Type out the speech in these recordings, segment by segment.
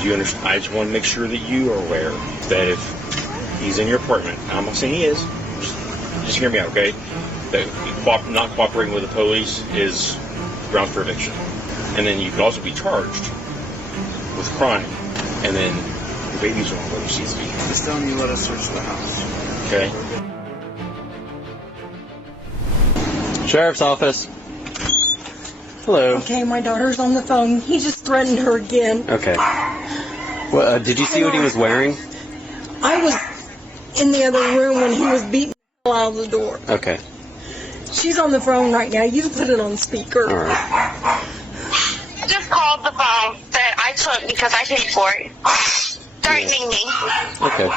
Do you understand? I just want to make sure that you are aware that if he's in your apartment, I'm not saying he is, just hear me out, okay? That not cooperating with the police is grounds for eviction. And then you could also be charged with crime. And then your baby's wrong where she needs to be. Just telling you, let us search the house. Okay. Sheriff's office. Hello. Okay, my daughter's on the phone. He just threatened her again. Okay. Well, did you see what he was wearing? I was in the other room when he was beating the hell out of the door. Okay. She's on the phone right now. You put it on speaker. All right. I just called the phone that I took because I paid for it. Threatening me. Okay.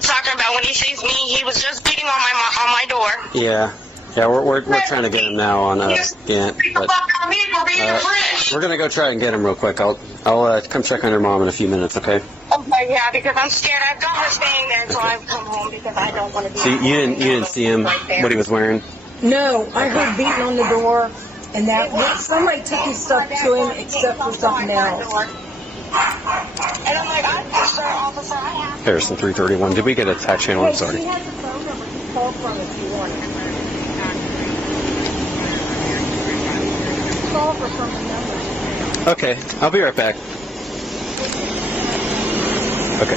Talking about when he sees me, he was just beating on my door. Yeah. Yeah, we're trying to get him now on Gant, but we're gonna go try and get him real quick. I'll come check on your mom in a few minutes, okay? Okay, yeah, because I'm scared. I've got her staying there until I come home because I don't want to be. So you didn't see him, what he was wearing? No, I heard beating on the door, and that somebody took his stuff to him except for something else. And I'm like, I'm just an officer. I have. Harrison 331. Did we get a tax channel? I'm sorry. He has the phone number. You call from if you want it. Call for something else. Okay, I'll be right back. Okay.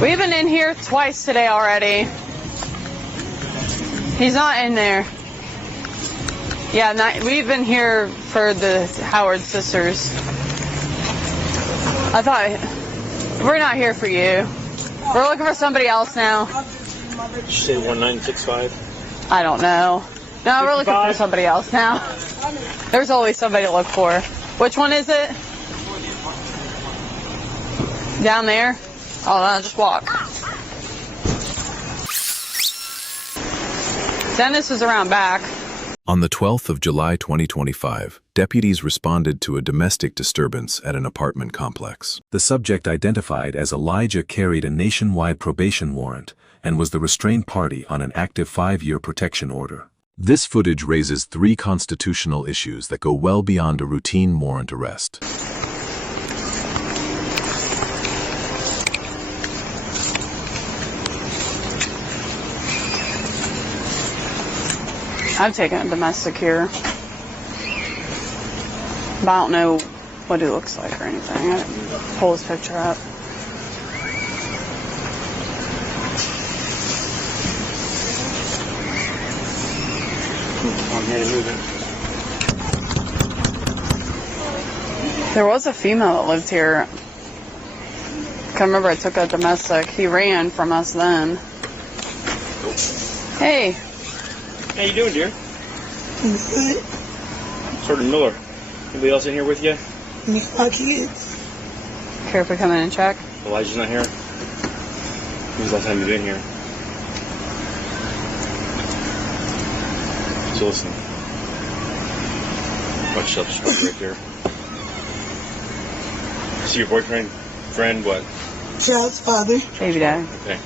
We've been in here twice today already. He's not in there. Yeah, we've been here for the Howard sisters. I thought, we're not here for you. We're looking for somebody else now. Did you say 1965? I don't know. No, we're looking for somebody else now. There's always somebody to look for. Which one is it? Down there? Oh, no, just walk. Dennis is around back. On the 12th of July 2025, deputies responded to a domestic disturbance at an apartment complex. The subject, identified as Elijah, carried a nationwide probation warrant and was the restrained party on an active 5-year protection order. This footage raises 3 constitutional issues that go well beyond a routine warrant arrest. I've taken a domestic here. But I don't know what he looks like or anything. I didn't pull his picture up. There was a female that lived here. I remember I took a domestic. He ran from us then. Hey. How you doing, dear? Good. Sergeant Miller. Anybody else in here with you? My kids. Care if we come in and check? Elijah's not here? When's the last time you've been here? So listen. Watch yourself, she's right there. See your boyfriend, friend, what? Child's father. Baby dad. Okay.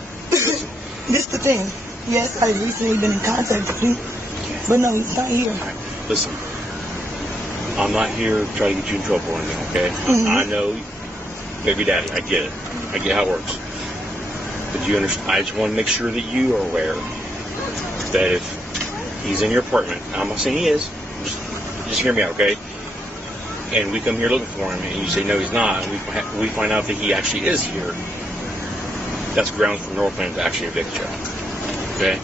This the thing. Yes, I've recently been in contact with him, but no, he's not here. Okay. Listen, I'm not here to try to get you in trouble or anything, okay? Mm-hmm. I know, baby daddy, I get it. I get how it works. But you understand, I just want to make sure that you are aware that if he's in your apartment, I'm not saying he is, just hear me out, okay? And we come here looking for him, and you say, no, he's not, and we find out that he actually is here, that's grounds for Northland to actually evict you. Okay?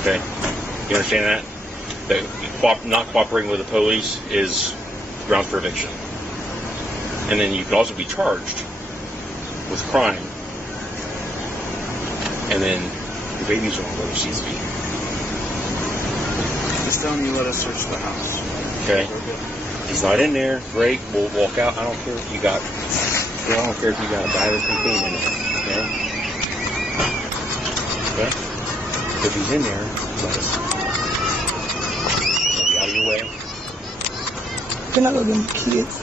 Okay? You understand that? That not cooperating with the police is grounds for eviction. And then you could also be charged with crime. And then your baby's wrong where she needs to be. Just telling you, let us search the house. Okay? He's not in there. Great. We'll walk out. I don't care if you got... I don't care if you got a virus and thing in it. Okay? Okay? If he's in there, let us. He'll be out of your way. Can I go get my kids?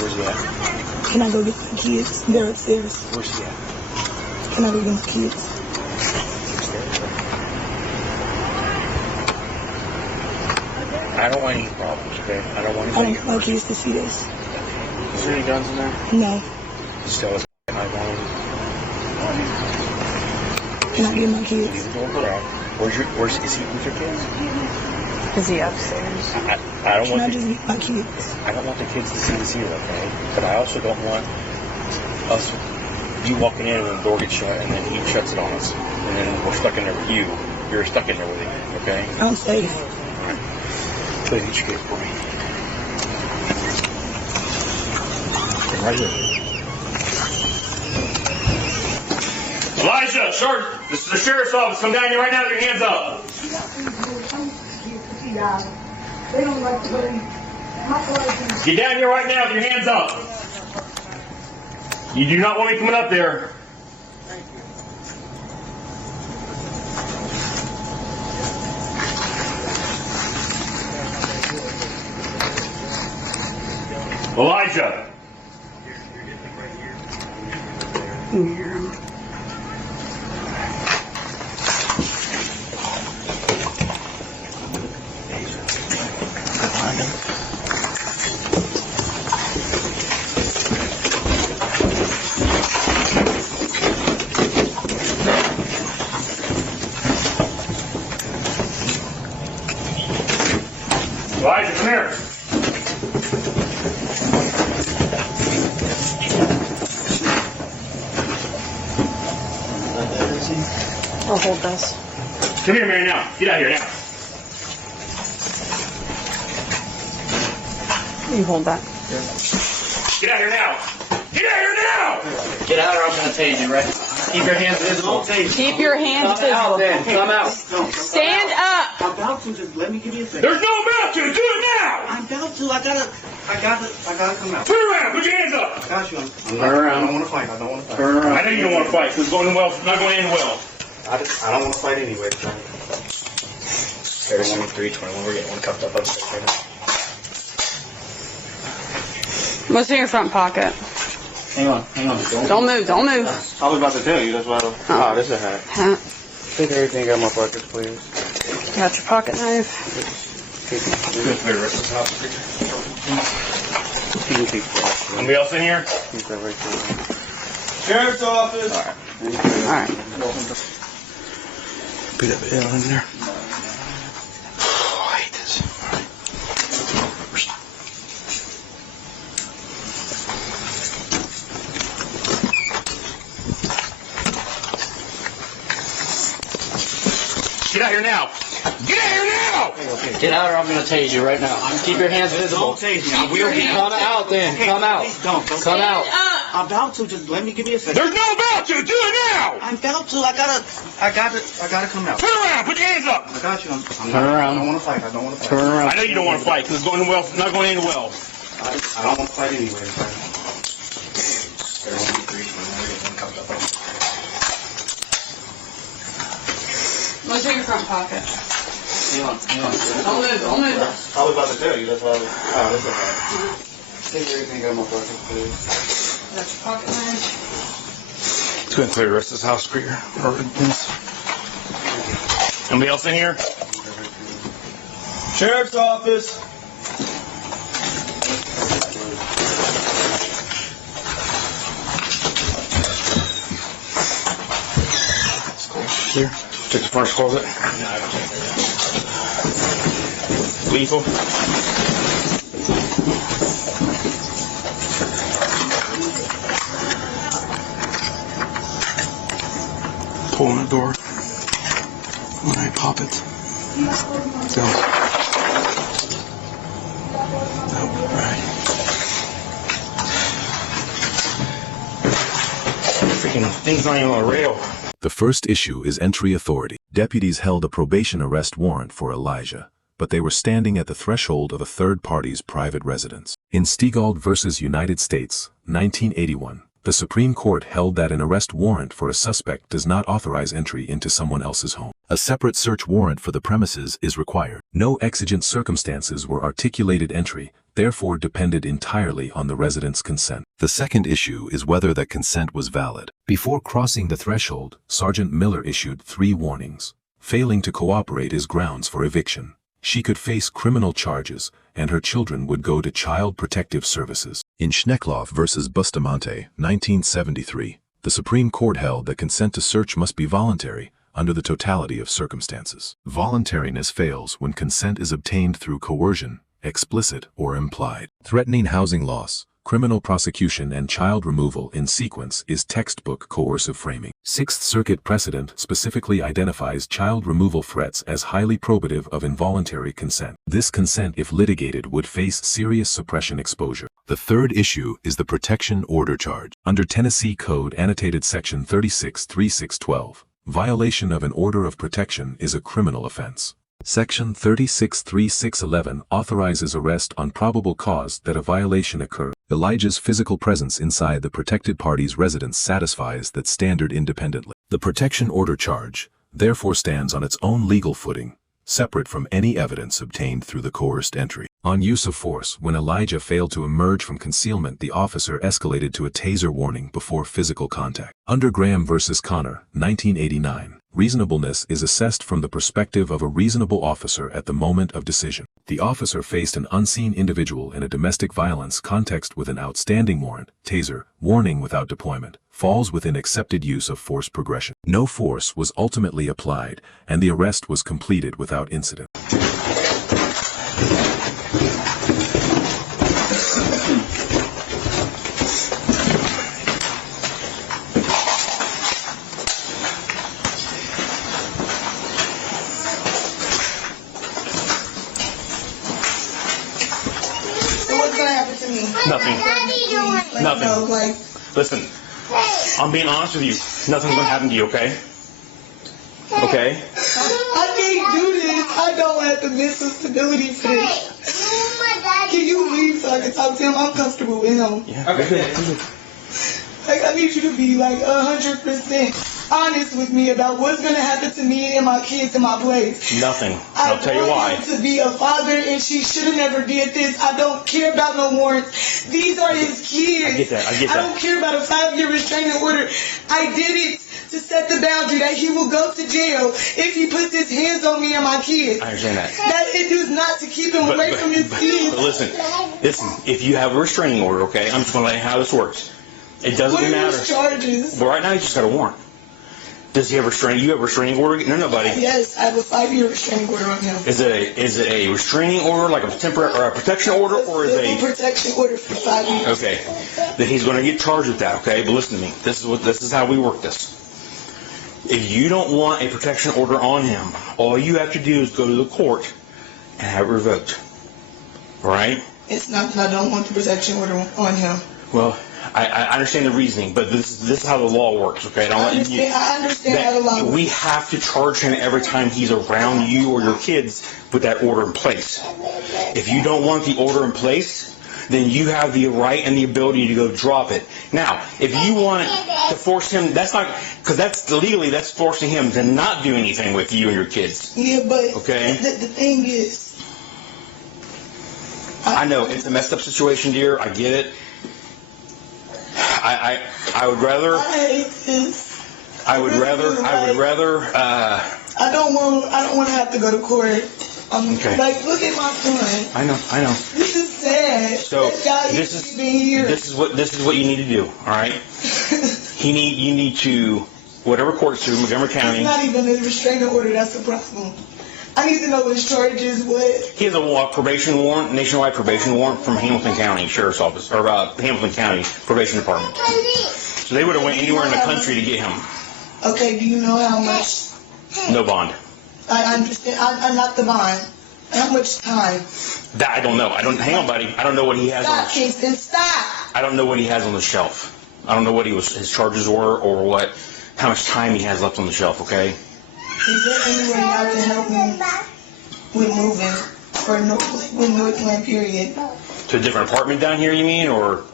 Where's he at? Can I go get my kids? They're upstairs. Where's he at? Can I go get my kids? I don't want any problems, okay? I don't want I any. don't want my kids to see this. Is there any guns in there? No. Just tell us I want Not get my kids. Leave the door around. Is he with your kids? Is he upstairs? I don't Can I want just get my kids? I don't want the kids to see this either, okay? But I also don't want you walking in and the door gets shut and then he shuts it on us. And then we're stuck in there with you. You're stuck in there with him, okay? I'm safe. Please get your kids for me. Right here. Elijah, Sergeant, this is the sheriff's office. Come down here right now with your hands up. They don't like to believe. Get down here right now with your hands up. You do not want me coming up there. Elijah. Elijah, come here. I'll hold this. Come here, Mary, now. Get out of here now. You hold that. Get out of here now. Get out of here now. Get out or I'm going to tase you, right? Keep your hands visible. Keep your hands visible. Come out. Stand up. I'm about to. Just let me give you a second. There's no about to. Do it now. I'm about to. I gotta come out. Turn around. Put your hands up. I got you. I'm Turn around. I don't want to fight. I don't want to fight. Turn around. I know you don't want to fight. It's going well. It's not going to end well. I don't want to fight anyway. 31-3-21. We're getting one cuffed up upstairs right now. What's in your front pocket? Hang on. Don't move. Don't move. I was about to tell you. That's why. Oh. This is a hat. Hat. Take everything out of my pockets, please. Got your pocket knife. Keep the Anybody else in here? Keep that right there. Sheriff's office. All right. Put that L in there. I hate this. Get out here now. Get out here now. Get out or I'm going to tase you right now. Keep your hands visible. Don't tase me. I will. Come out then. Come out. Please don't. Come out. I'm about to. Just let me give you a second. There's no about to. Do it now. I'm about to. I gotta come out. Turn around. Put your hands up. I got you. I'm Turn around. I don't want to fight. I don't want to fight. Turn around. I know you don't want to fight because it's going well. It's not going to end well. I don't want to fight anyway. What's in your front pocket? Hang on. Don't move. Don't move. I was about to tell you. That's why I was. Oh, that's okay. Take everything out of my pocket, please. Got your pocket knife. It's going to clear the rest of this house for your evidence. Anybody else in here? Sheriff's office. Here. Check the front closet. Lethal. Pulling the door. When I pop it. Down. Right. Freaking thing's not even on a rail. The first issue is entry authority. Deputies held a probation arrest warrant for Elijah, but they were standing at the threshold of a third party's private residence. In Steagald v. United States, 1981, the Supreme Court held that an arrest warrant for a suspect does not authorize entry into someone else's home. A separate search warrant for the premises is required. No exigent circumstances were articulated entry, therefore depended entirely on the resident's consent. The second issue is whether that consent was valid. Before crossing the threshold, Sergeant Miller issued 3 warnings. Failing to cooperate is grounds for eviction. she could face criminal charges, and her children would go to Child Protective Services. In Schneckloth versus Bustamonte, 1973, the Supreme Court held that consent to search must be voluntary under the totality of circumstances. Voluntariness fails when consent is obtained through coercion, explicit or implied. Threatening housing loss, criminal prosecution, and child removal in sequence is textbook coercive framing. Sixth Circuit precedent specifically identifies child removal threats as highly probative of involuntary consent. This consent, if litigated, would face serious suppression exposure. The third issue is the protection order charge. Under Tennessee Code Annotated Section 363612, violation of an order of protection is a criminal offense. Section 363611 authorizes arrest on probable cause that a violation occur. Elijah's physical presence inside the protected party's residence satisfies that standard independently. The protection order charge, therefore, stands on its own legal footing, separate from any evidence obtained through the coerced entry. On use of force, when Elijah failed to emerge from concealment, the officer escalated to a taser warning before physical contact. Under Graham versus Connor, 1989, reasonableness is assessed from the perspective of a reasonable officer at the moment of decision. The officer faced an unseen individual in a domestic violence context with an outstanding warrant, taser, warning without deployment, falls within accepted use of force progression. No force was ultimately applied, and the arrest was completed without incident. Nothing. Nothing. Listen, I'm being honest with you. Nothing's gonna happen to you, okay? Okay? I can't do this. I don't have the mental stability for this. Can you leave so I can talk to him? I'm comfortable with him. Yeah. Okay. Like, I need you to be like 100% honest with me about what's gonna happen to me and my kids in my place. Nothing. I'll tell you why. I want him to be a father, and she should have never did this. I don't care about no warrants. These are his kids. I get that. I don't care about a 5-year restraining order. I did it to set the boundary that he will go to jail if he puts his hands on me and my kids. I understand that. That it is not to keep him away from his kids. But listen. If you have a restraining order, okay, I'm just gonna let you know how this works. It doesn't matter. What are his charges? But right now, he just got a warrant. Does he have restraining? You have a restraining order? No, nobody. Yes, I have a 5-year restraining order on him. Is it a restraining order, like a temporary or a protection order, or is it a protection order for 5 years? Okay, then he's going to get charged with that. Okay, but listen to me. This is how we work this. If you don't want a protection order on him, all you have to do is go to the court and have it revoked. All right? It's not that I don't want the protection order on him. Well, I understand the reasoning, but this is how the law works, okay? I understand how the law works. We have to charge him every time he's around you or your kids with that order in place. If you don't want the order in place, then you have the right and the ability to go drop it. Now, if you want to force him, that's not, because that's legally, that's forcing him to not do anything with you and your kids. Yeah, but okay? The thing is, I know it's a messed up situation, dear. I get it. I would rather. I hate this. I would rather. I don't want to have to go to court. Okay. Like, look at my son. I know. This is sad. So this is what you need to do. All right. You need to whatever court through Montgomery County. It's not even a restraining order. That's the problem. I need to know his charges. What? He has a probation warrant, nationwide probation warrant from Hamilton County Sheriff's Office, or Hamilton County Probation Department. So they would have went anywhere in the country to get him. Okay, do you know how much? No bond. I understand. I'm not the bond. How much time? That I don't know. Hang on, buddy. I don't know what he has on. Stop. I don't know what he has on the shelf. I don't know what his charges were or how much time he has left on the shelf. Okay. Is there anyone out to help me with moving for Northland, period? To a different apartment down here, you mean, or?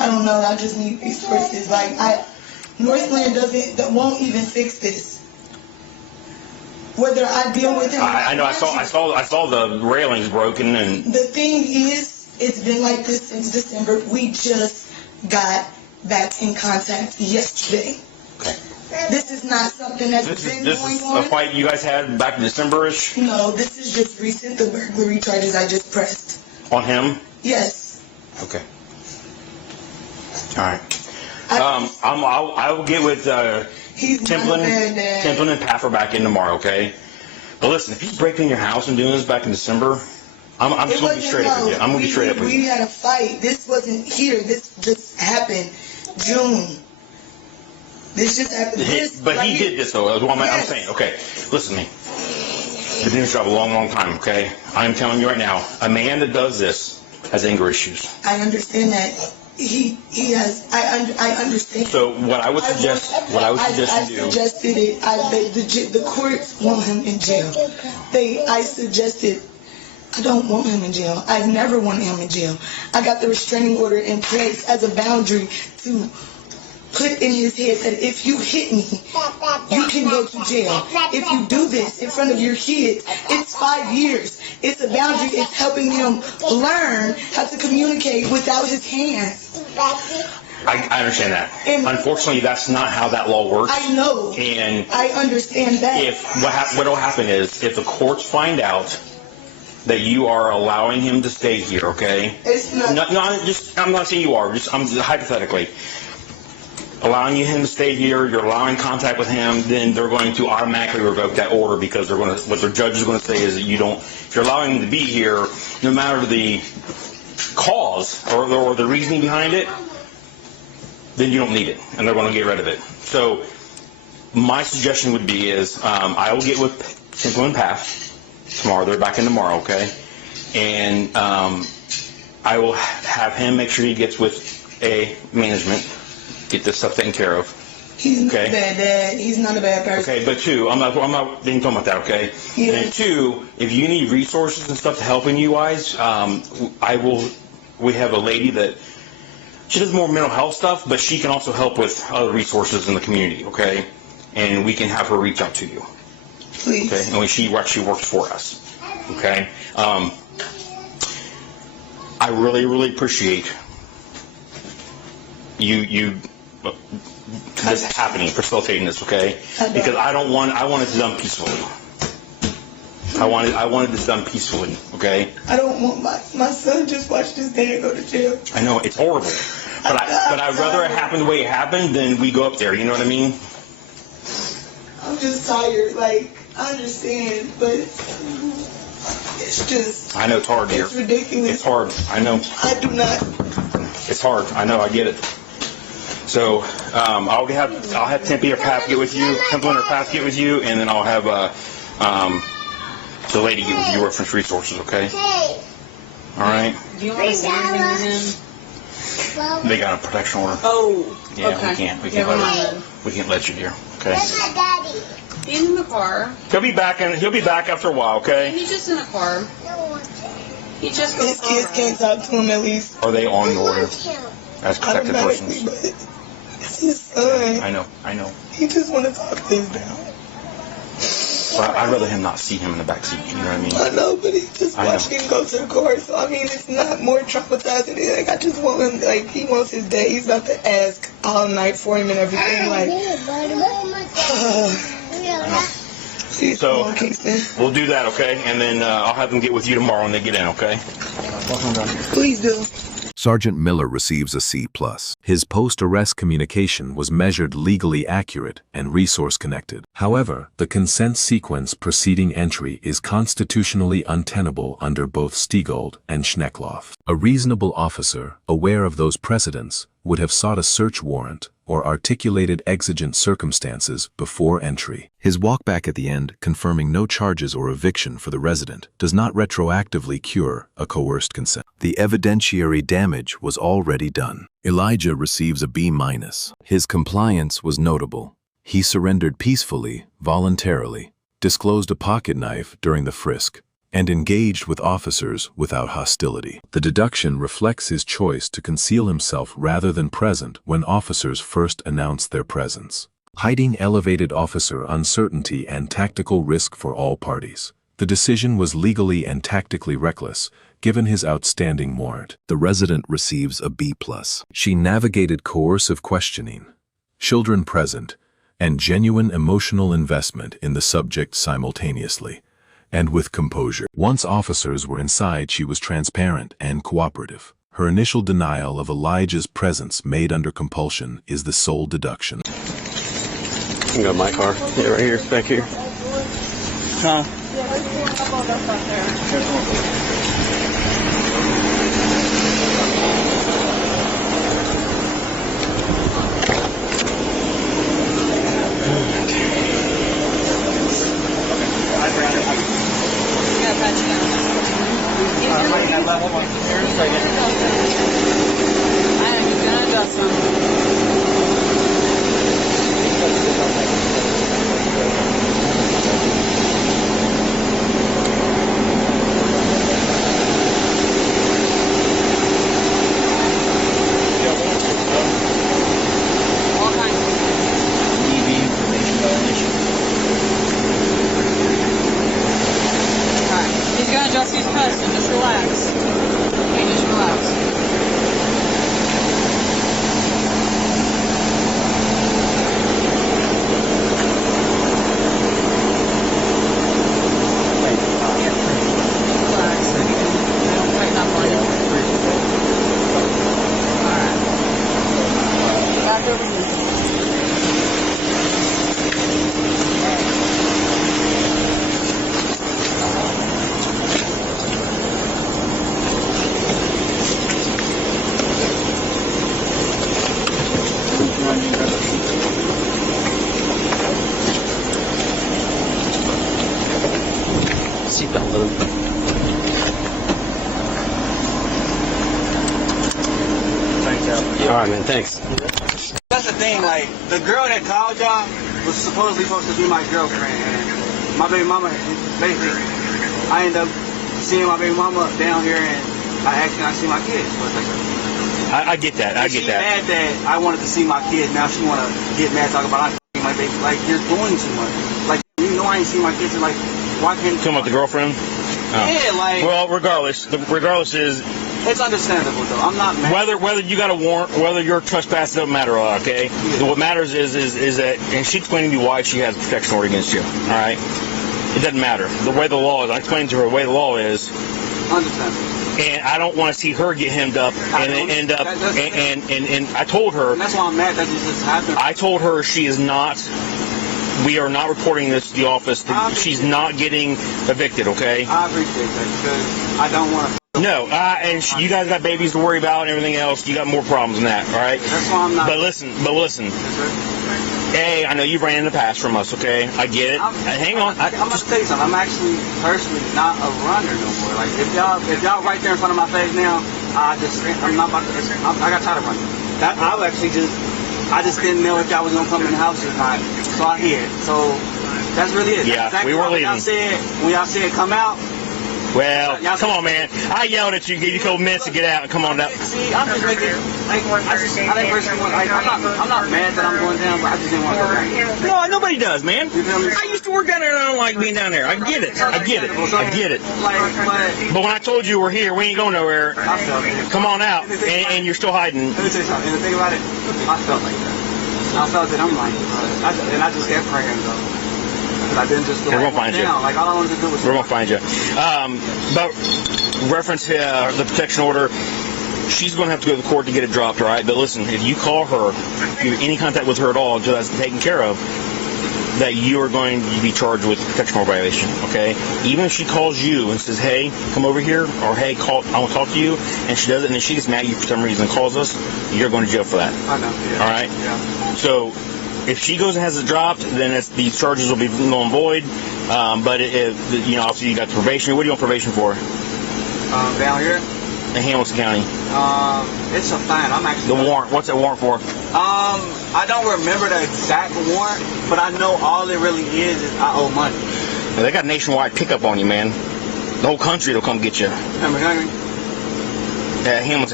I don't know. I just need resources. Like Northland won't even fix this. Whether I deal with him. I know. I saw the railings broken and. The thing is, it's been like this since December. We just got back in contact yesterday. Okay. This is not something that's been This going is a on. fight you guys had back in December-ish No, this is just recent, the burglary charges I just pressed. on him? Yes. Okay. All right. I will get with He's not a Templin bad dad. and Pat are back in tomorrow, okay? But listen, if he's breaking your house and doing this back in December, I'm It just gonna be wasn't, straight up with you. I'm gonna be straight up with We you. had a fight. This wasn't here. This just happened June. This just happened. But right he here. did this though. That's what I'm Yes. saying. Okay, listen to me. Been doing this job a long, long time. Okay, I'm telling you right now, a man that does this has anger issues. I understand that. He has. I understand. So what I would suggest, I you do. suggested it. The courts want him in jail. I suggested. I don't want him in jail. I've never wanted him in jail. I got the restraining order in place as a boundary to put in his head that if you hit me, you can go to jail. If you do this in front of your kids, it's 5 years. It's a boundary. It's helping him learn how to communicate without his hands. I understand that. And- Unfortunately, that's not how that law works. I know. And I understand that. if what will happen is if the courts find out that you are allowing him to stay here, okay? It's not. I'm not saying you are. I'm hypothetically allowing him to stay here. You're allowing contact with him. Then they're going to automatically revoke that order because what their judge is going to say is that you don't. If you're allowing him to be here, no matter the cause or the reasoning behind it, then you don't need it, and they're going to get rid of it. So my suggestion would be is I will get with Temple and Path tomorrow. They're back in tomorrow, okay? And I will have him make sure he gets with management, get this stuff taken care of. He's not Okay. a bad dad. He's not a bad person. Okay, but two, I'm not even talking about that, okay? Yeah. And two, if you need resources and stuff to help in you guys, we have a lady that, she does more mental health stuff, but she can also help with other resources in the community, okay? And we can have her reach out to you. Please. Okay, and she actually works for us. Okay, I really, really appreciate you this happening, facilitating this. Okay, because I want it done peacefully. I wanted this done peacefully. Okay. I don't want my son just watched his dad go to jail. I know it's horrible, but I'd rather it happen the way it happened than we go up there. You know what I mean? I'm just tired. Like, I understand, but it's just. I know it's hard, dear. It's ridiculous. It's hard. I know. I do not. It's hard. I know. I get it. So I'll have Tempe or Pat get with you, Temple or Pat get with you, and then I'll have the lady get with you, reference resources. Okay. All right. Do you want to say anything to him? They got a protection order. Oh, Yeah, okay. we Never can't mind. we can't let you, dear. Okay. In the car. He'll be back after a while. Okay. He's just in the car. He just goes His kids can't talk to him at least. Are they on the order as protected Automatically, persons? but it's his son. I know. He just want to talk to his dad. But I'd rather him not see him in the backseat. You know what I mean? I know, but he just I know. watched him go to the court. So I mean, it's not more traumatizing. Like, I just want him. Like, he wants his dad. He's about to ask all night for him and everything. Like, geez, So- come on, Kingston. We'll do that, okay? And then I'll have them get with you tomorrow when they get in, okay? Please do. Sergeant Miller receives a C+. His post-arrest communication was measured legally accurate and resource-connected. However, the consent sequence preceding entry is constitutionally untenable under both Steagald and Schneckloth. A reasonable officer, aware of those precedents, would have sought a search warrant or articulated exigent circumstances before entry. His walkback at the end, confirming no charges or eviction for the resident, does not retroactively cure a coerced consent. The evidentiary damage was already done. Elijah receives a B-. His compliance was notable. He surrendered peacefully, voluntarily, disclosed a pocket knife during the frisk, and engaged with officers without hostility. The deduction reflects his choice to conceal himself rather than present when officers first announced their presence. Hiding elevated officer uncertainty and tactical risk for all parties. The decision was legally and tactically reckless, given his outstanding warrant. The resident receives a B+. She navigated coercive questioning. Children present, and genuine emotional investment in the subject simultaneously, and with composure. Once officers were inside, she was transparent and cooperative. Her initial denial of Elijah's presence made under compulsion is the sole deduction. You can go to my car. Yeah, right here, back here. Huh? Seatbelt with him. All right, man. Thanks. That's the thing. Like the girl that called y'all was supposedly supposed to be my girlfriend, and my baby mama. Basically, I ended up seeing my baby mama down here, and I see my kids. I get that. I get She's that. mad that I wanted to see my kids. Now she want to get mad talking about I my baby. Like you're doing too much. Like you know I ain't seen my kids. And, like why can't? Talking about the girlfriend? Oh. Yeah, like. Well, regardless is. It's understandable though. I'm not mad. Whether you got a warrant, whether you're trespassed, doesn't matter. Okay. Yeah. What matters is that, and she explained to me why she has a protection order against you. All right. It doesn't matter. The way the law is, I explained to her the way the law is. Understandable. And I don't want to see her get hemmed up and end up. And I told her. And that's why I'm mad that this just happened. I told her she is not. We are not reporting this to the office. She's not getting evicted. Okay. I appreciate that because I don't want to. No, and you guys got babies to worry about and everything else. You got more problems than that, all right? That's why I'm not. But listen. Hey, I know you've ran in the past from us, okay? I get it. Hang on. I'm gonna tell you something. I'm actually personally not a runner no more. Like if y'all right there in front of my face now, I'm not about to. I got tired of running. I just didn't know if y'all was gonna come in the house or not. So I hear it. So that's really it. Yeah, exactly we were leaving. When y'all said come out. Well, come on, man. I yelled at you. Give you a couple minutes to get out and come on down. See, I'm just making, I'm not mad that I'm going down, but I just didn't want to go down. No, nobody does, man. I used to work down there and I don't like being down there. I get it. But when I told you we're here, we ain't going nowhere. Come on out. And you're still hiding. Let me tell you something. And the thing about it, I felt like that. I felt that I'm like, and I just kept praying, though. I didn't just go we're gonna find you. Like all I wanted to do was. We're gonna find you. But reference the protection order. She's gonna have to go to the court to get it dropped, all right? But listen, if you call her, if you have any contact with her at all until that's taken care of, that you are going to be charged with protection order violation. Okay? Even if she calls you and says, "Hey, come over here," or "Hey, I want to talk to you," and she does it, and then she gets mad at you for some reason and calls us, you're going to jail for that. I know. Yeah. All right. Yeah. So. If she goes and has it dropped, then these charges will be null and void. But obviously you got the probation. What are you on probation for? Down here. In Hamilton County. It's a fine. I'm actually. The warrant. What's that warrant for? I don't remember the exact warrant, but I know all it really is I owe money. Yeah, they got nationwide pickup on you, man. The whole country will come get you. Hamilton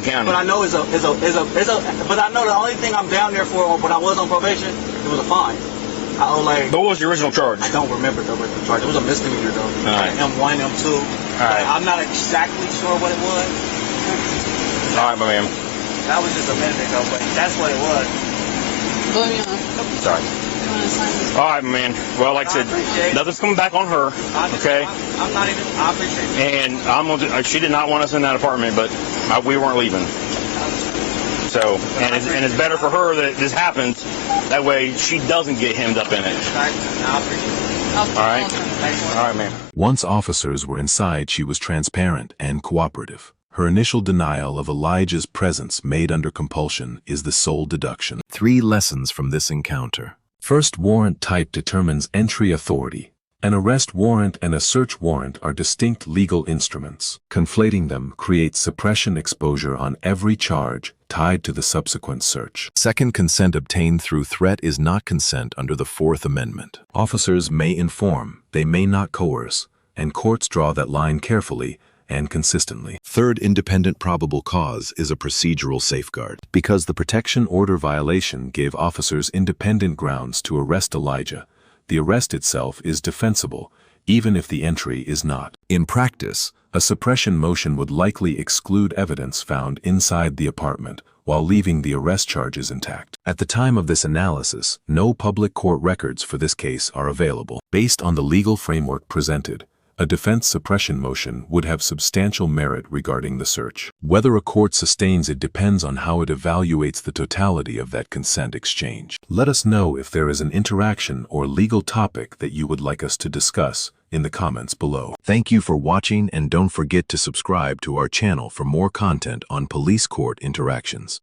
County. But I know but I know the only thing I'm down there for when I was on probation, it was a fine. I owe But what was your original charge? I don't remember the original charge. It was a misdemeanor though. All right. M1, M2. All right. I'm not exactly sure what it was. All right, my man. That was just a minute ago, but that's what it was. Blow me off. Sorry. want to sign this. All right, man. Well, like I said, nothing's coming back on her. Okay. I'm not even. I appreciate it. And she did not want us in that apartment, but we weren't leaving. So, and it's better for her that this happens. That way, she doesn't get hemmed up in it. I appreciate it. All right. All right, man. Once officers were inside, she was transparent and cooperative. Her initial denial of Elijah's presence made under compulsion is the sole deduction. 3 lessons from this encounter. First, warrant type determines entry authority. An arrest warrant and a search warrant are distinct legal instruments. Conflating them creates suppression exposure on every charge tied to the subsequent search. Second, consent obtained through threat is not consent under the 4th Amendment. Officers may inform, they may not coerce, and courts draw that line carefully and consistently. Third, independent probable cause is a procedural safeguard. Because the protection order violation gave officers independent grounds to arrest Elijah, the arrest itself is defensible, even if the entry is not. In practice, a suppression motion would likely exclude evidence found inside the apartment while leaving the arrest charges intact. At the time of this analysis, no public court records for this case are available. Based on the legal framework presented, a defense suppression motion would have substantial merit regarding the search. Whether a court sustains it depends on how it evaluates the totality of that consent exchange. Let us know if there is an interaction or legal topic that you would like us to discuss in the comments below. Thank you for watching, and don't forget to subscribe to our channel for more content on police court interactions.